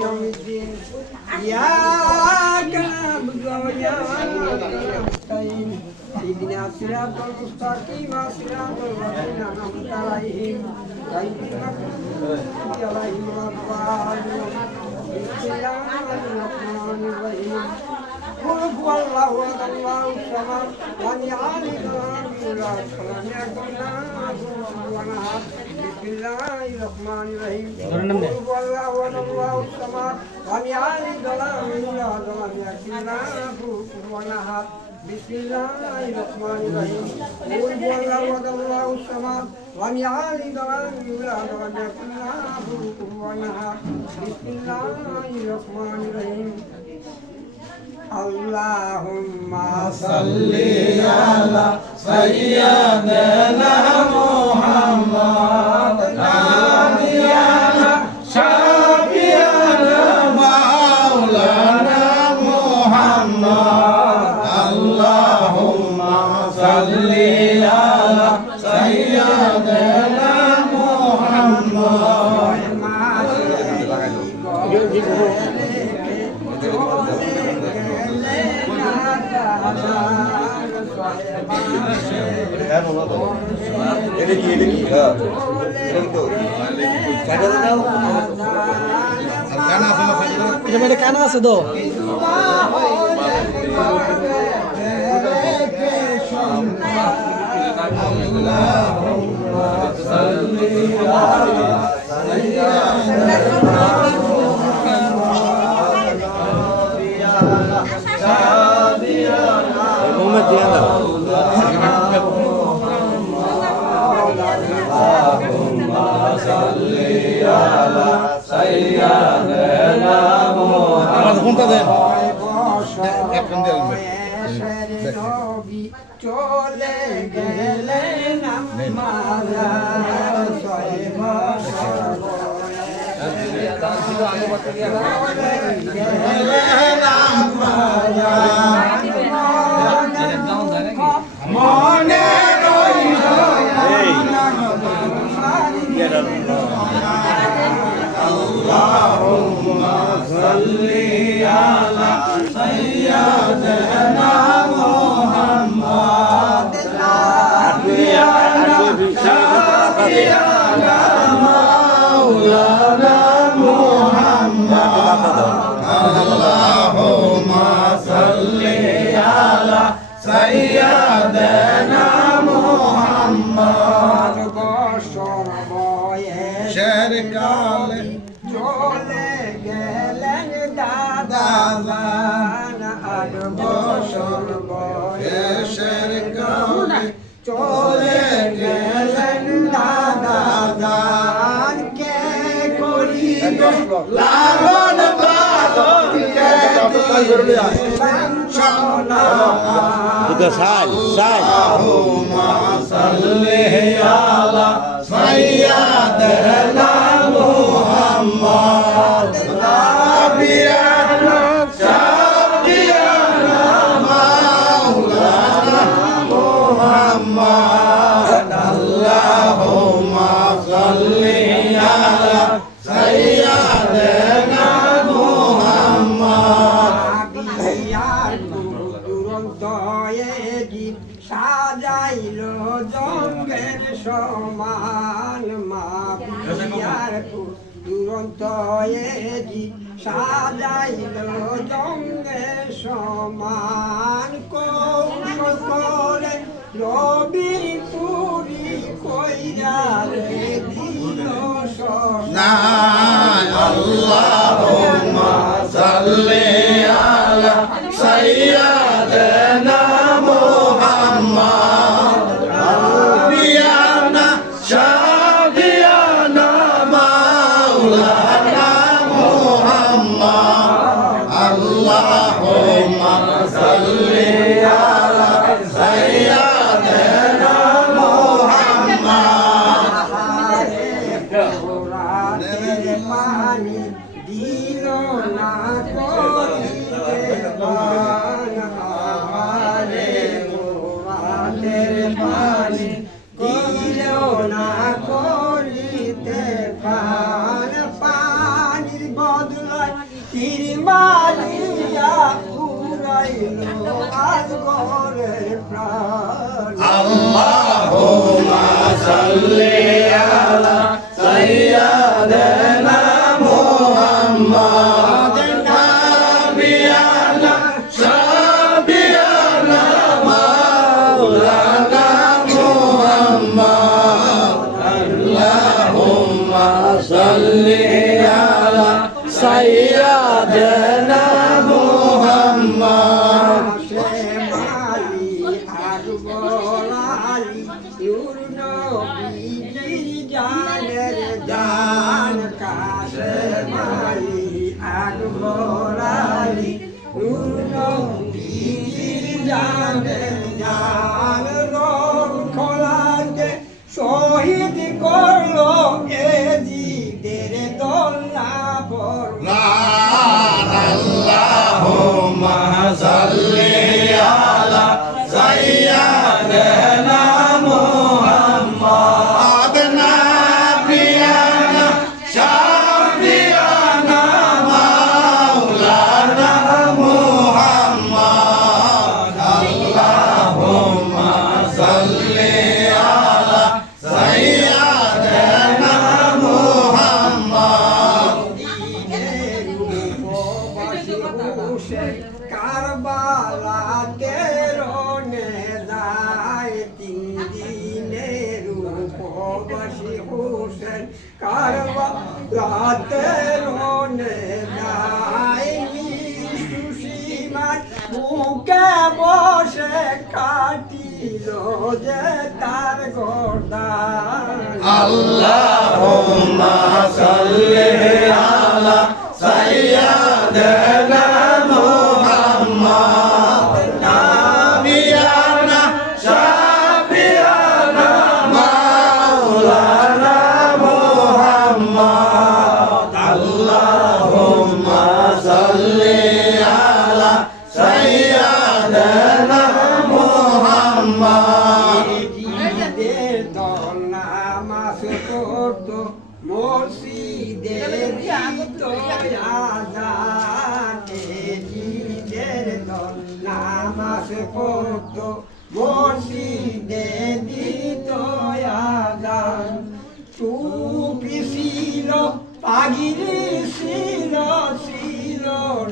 يوم الدين إياك نعبد وإياك نستعين اهدنا الصراط المستقيم صراط الذين أنعمت عليهم غير المغضوب عليهم ولا الضالين بسم الله الرحمن الرحيم قل هو الله أحد الله الصمد لم يلد ولم يولد ولم يكن له كفوا أحد بسم الله الرحمن الرحيم قل هو الله أحد الله الصمد لم يلد ولم يولد ولم يكن له كفوا أحد بسم الله الرحمن الرحيم قل هو الله أحد الله الصمد لم يلد ولم يولد ولم يكن له كفوا أحد بسم الله الرحمن الرحيم اللهم صل على سيدنا محمد نبينا شفيعنا مولانا محمد اللهم صل على سيدنا محمد এটা কি হ্যাঁ কানা আছে তো চলে গেলেন মনে Allahumma salli ala sayyidina Muhammad shafi'ana maulana Muhammad Allahumma salli ala sayyidina Muhammad বছর বয়সের কালে চলে গেলেন দাদা জান 8 বছর বয়সের কালে চলে গেলেন দাদা জান কে করিল লালন পালন কে সোনা Allahumma salli ala sayyidina Muhammad nabiyana shafi'ana maulana Muhammad Allahumma salli ala sayyidina Muhammad সাজাইল জঙ্গের সমান মা পিয়ার দুরন্ত এজি সাজাইল জঙ্গের সমান কৌশল করে রবির পুরি কইরা রে দিল সোনা আল্লাহুম্মা সাল্লি আলা সাইয়্যিদিনা Muhammad nabiyana shafi'ana maulana Muhammad Allahumma salli ala sayyidina Muhammad mani dilo na koriতে পানি দিলো না করিতে পানির বদলায় আজ ঘরের প্রাণ আল্লাহুম্মা সাল্লি আলা সাইয়্যিদিনা মুহাম্মাদ নাবিয়ানা শাফিয়ানা মাওলানা মুহাম্মাদ আল্লাহুম্মা সাল্লি আলা সাইয়্যিদিনা মুহাম্মাদ মালি আর বলালি নূর নবীর জানের জান কাশে মালি আর বলালি নূর নবীর জানের জান রং খোলাকে শহীদ করলো এ জিদের দোল্লা পড়লা আল্লাহুম্মা সাল্লি আলা সাইয়্যিদিনা মুহাম্মাদ নাবিয়ানা শাফিয়ানা মাওলানা মুহাম্মাদ আল্লাহুম্মা সাল্লি আলা সাইয়্যিদিনা মুহাম্মাদ কারবালাতে রনে যায় 3 দিনের উপবাসী হোসেন কারবালাতে রনে যায় সুসীমার বুকে বসে কাটিল যে তার গর্দান আল্লাহুম্মা সাল্লি আলা সাইয়্যিদিনা মুহাম্মাদ নাবিয়ানা শাফিয়ানা মাওলানা মুহাম্মাদ আল্লাহুম্মা সাল্লি আলা সাইয়্যিদিনা মুহাম্মাদ জিদের দল নামাজ পড়তো মসজিদে দিত আযান জিদের দল নামাজ পড়তো মসজিদে দিত আযান টুপি ছিল পাগড়ি ছিল ছিল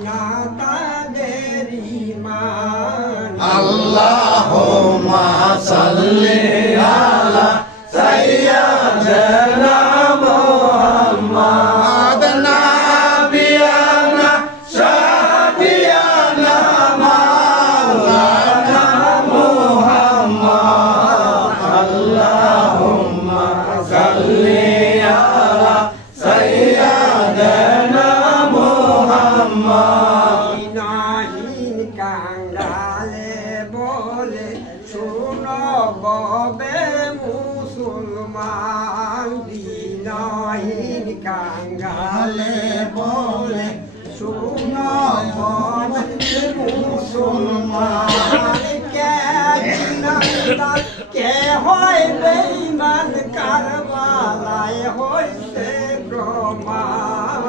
না তাদের ঈমান আল্লাহুম্মা সাল্লি আলা সাইয়্যিদিনা মুহাম্মাদ নাবিয়ানা শাফিয়ানা মাওলানা মুহাম্মাদ আল্লাহুম্মা সাল্লি আলা সাইয়্যিদিনা মুহাম্মাদ বিনাহীন কাঙ্গালে বলে শোনো ববে মুসলমান বিনাহীন কাঙ্গালে বলে শোনো ববে মুসলমান কে বিনাদার কে হয় বেঈমান কারবালায় হইছে প্রমাণ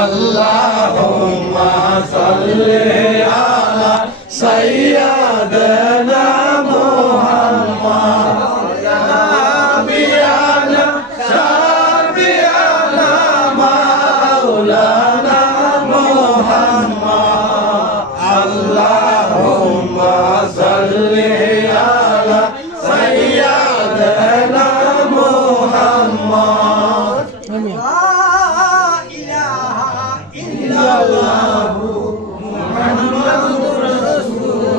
আল্লাহুম্মা সাল্লি আলা সাইয়্যিদিনা